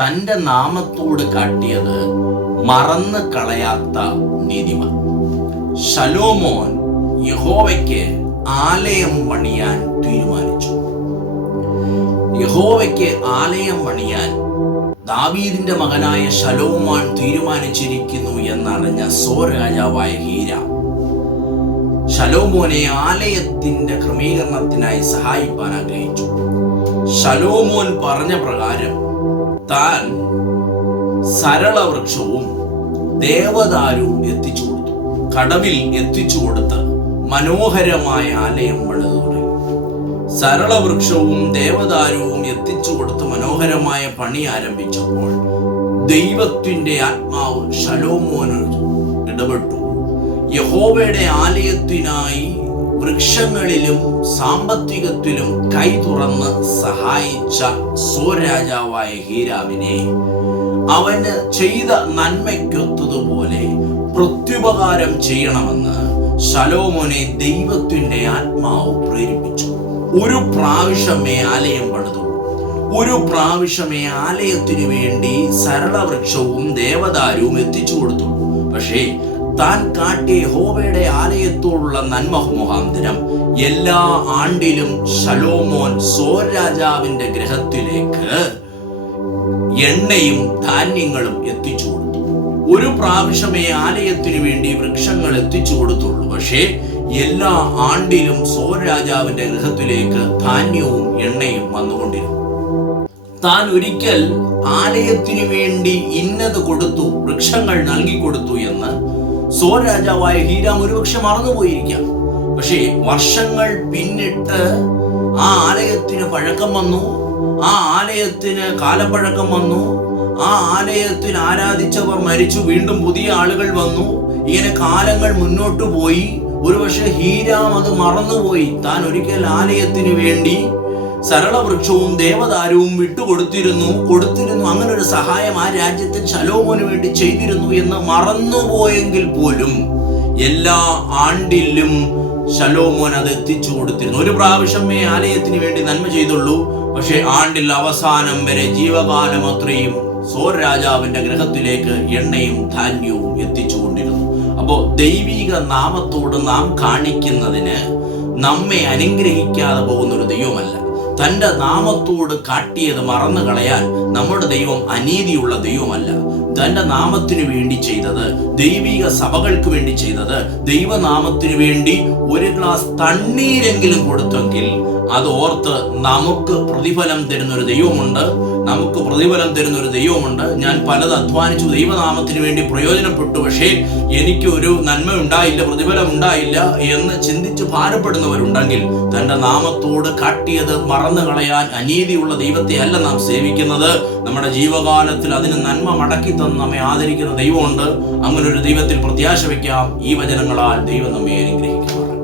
തന്റെ നാമത്തോട് കാട്ടിയത് മറന്ന് കളയാത്ത നീതിമാൻ. ശലോമോൻ യഹോവയ്ക്ക് ആലയം പണിയാൻ തീരുമാനിച്ചു. യഹോവയ്ക്ക് ആലയം പണിയാൻ ദാവീദിന്റെ മകനായ ശലോമാൻ തീരുമാനിച്ചിരിക്കുന്നു എന്നറിഞ്ഞ സോ രാജാവായ ഹീര. ശലോമോനെ ആലയത്തിന്റെ ക്രമീകരണത്തിനായി സഹായിപ്പാൻ ആഗ്രഹിച്ചു. ശലോമോൻ പറഞ്ഞ പ്രകാരം താൻ സരളവൃക്ഷവും ദേവദാരുവും എത്തിച്ചു കൊടുത്തു. കടവിൽ എത്തിച്ചു കൊടുത്ത് മനോഹരമായ ആലയം പണിതു തുടങ്ങി സരളവൃക്ഷവും ദേവദാരുവും എത്തിച്ചു കൊടുത്ത് മനോഹരമായ പണി ആരംഭിച്ചപ്പോൾ ദൈവത്തിന്റെ ആത്മാവ് ശലോമോന് ഇടപെട്ടു. യഹോവയുടെ ആലയത്തിനായി വൃക്ഷങ്ങളിലും സാമ്പത്തികത്തിലും കൈ തുറന്ന് സഹായിച്ച സോരാജാവായ ഹീരാവിനെ അവന് ചെയ്ത നന്മയ്ക്കൊത്തതുപോലെ പ്രത്യുപകാരം ചെയ്യണമെന്ന് ശലോമോനെ ദൈവത്തിന്റെ ആത്മാവ് പ്രേരിപ്പിച്ചു. ഒരു പ്രാവശ്യമേ ആലയം പണിതു. ഒരു പ്രാവശ്യമേ ആലയത്തിനു വേണ്ടി സരളവൃക്ഷവും ദേവദാരവും എത്തിച്ചു കൊടുത്തു. പക്ഷേ താൻ കാട്ടിയ ഹോവയുടെ ആലയത്തോടുള്ള നന്മ മുഖാന്തരം എല്ലാ ആണ്ടിലും ശലോമോൻ സോർ രാജാവിന്റെ ഗ്രഹത്തിലേക്ക് എണ്ണയും ധാന്യങ്ങളും എത്തിച്ചു കൊടുത്തു. ഒരു പ്രാവശ്യമേ ആലയത്തിനു വേണ്ടി വൃക്ഷങ്ങൾ എത്തിച്ചു കൊടുത്തുള്ളൂ. പക്ഷേ എല്ലാ ആണ്ടിലും സോർ രാജാവിന്റെ ഗൃഹത്തിലേക്ക് ധാന്യവും എണ്ണയും വന്നുകൊണ്ടിരുന്നു. താൻ ഒരിക്കൽ ആലയത്തിനു വേണ്ടി ഇന്നത് കൊടുത്തു വൃക്ഷങ്ങൾ നൽകി കൊടുത്തു എന്ന് സോ രാജാവായ ഹീരാം ഒരുപക്ഷെ മറന്നുപോയിരിക്കാം. പക്ഷേ വർഷങ്ങൾ പിന്നിട്ട് ആ ആലയത്തിന് പഴക്കം വന്നു ആ ആലയത്തിന് കാലപ്പഴക്കം വന്നു ആ ആലയത്തിൽ ആരാധിച്ചവർ മരിച്ചു വീണ്ടും പുതിയ ആളുകൾ വന്നു. ഇങ്ങനെ കാലങ്ങൾ മുന്നോട്ട് പോയി. ഒരുപക്ഷെ ഹീരാം അത് മറന്നുപോയി. താൻ ഒരിക്കൽ ആലയത്തിന് വേണ്ടി സരളവൃക്ഷവും ദേവദാരവും വിട്ടുകൊടുത്തിരുന്നു. കൊടുത്തിരുന്നു. അങ്ങനെ ഒരു സഹായം ആ രാജ്യത്തിൽ ശലോമോന് വേണ്ടി ചെയ്തിരുന്നു എന്ന് മറന്നുപോയെങ്കിൽ പോലും എല്ലാ ആണ്ടിലും ശലോമോൻ അത് എത്തിച്ചു കൊടുത്തിരുന്നു. ഒരു പ്രാവശ്യമേ ആലയത്തിന് വേണ്ടി നന്മ ചെയ്തുള്ളൂ. പക്ഷെ ആണ്ടിൽ അവസാനം വരെ ജീവകാലം അത്രയും സോർ രാജാവിന്റെ ഗ്രഹത്തിലേക്ക് എണ്ണയും ധാന്യവും എത്തിച്ചുകൊണ്ടിരുന്നു അപ്പോ ദൈവിക നാമത്തോട് നാം കാണിക്കുന്നതിന് നമ്മെ അനുഗ്രഹിക്കാതെ പോകുന്ന ഒരു ദൈവമല്ല. തന്റെ നാമത്തോട് കാട്ടിയത് മറന്നു കളയാൻ നമ്മുടെ ദൈവം അനീതിയുള്ള ദൈവമല്ല. തന്റെ നാമത്തിനു വേണ്ടി ചെയ്തത് ദൈവിക സഭകൾക്ക് വേണ്ടി ചെയ്തത് ദൈവനാമത്തിനു വേണ്ടി ഒരു ഗ്ലാസ് തണ്ണീരെങ്കിലും കൊടുത്തെങ്കിൽ അത് ഓർത്ത് നമുക്ക് പ്രതിഫലം തരുന്ന ഒരു ദൈവമുണ്ട്. നമുക്ക് പ്രതിഫലം തരുന്ന ഒരു ദൈവമുണ്ട്. ഞാൻ പലത് അധ്വാനിച്ചു ദൈവനാമത്തിന് വേണ്ടി പ്രയോജനപ്പെട്ടു. പക്ഷേ എനിക്ക് ഒരു നന്മ ഉണ്ടായില്ല പ്രതിഫലം ഉണ്ടായില്ല എന്ന് ചിന്തിച്ച് ഭാരപ്പെടുന്നവരുണ്ടെങ്കിൽ തന്റെ നാമത്തോട് കാട്ടിയത് മറന്നു കളയാൻ അനീതിയുള്ള ദൈവത്തെ അല്ല നാം സേവിക്കുന്നത്. നമ്മുടെ ജീവകാലത്തിൽ അതിന് നന്മ മടക്കി തന്ന് നമ്മെ ആദരിക്കുന്ന ദൈവമുണ്ട്. അങ്ങനെ ഒരു ദൈവത്തിൽ പ്രത്യാശ വയ്ക്കാം. ഈ വചനങ്ങളാൽ ദൈവം നമ്മെ അനുഗ്രഹിക്കുമാറാണ്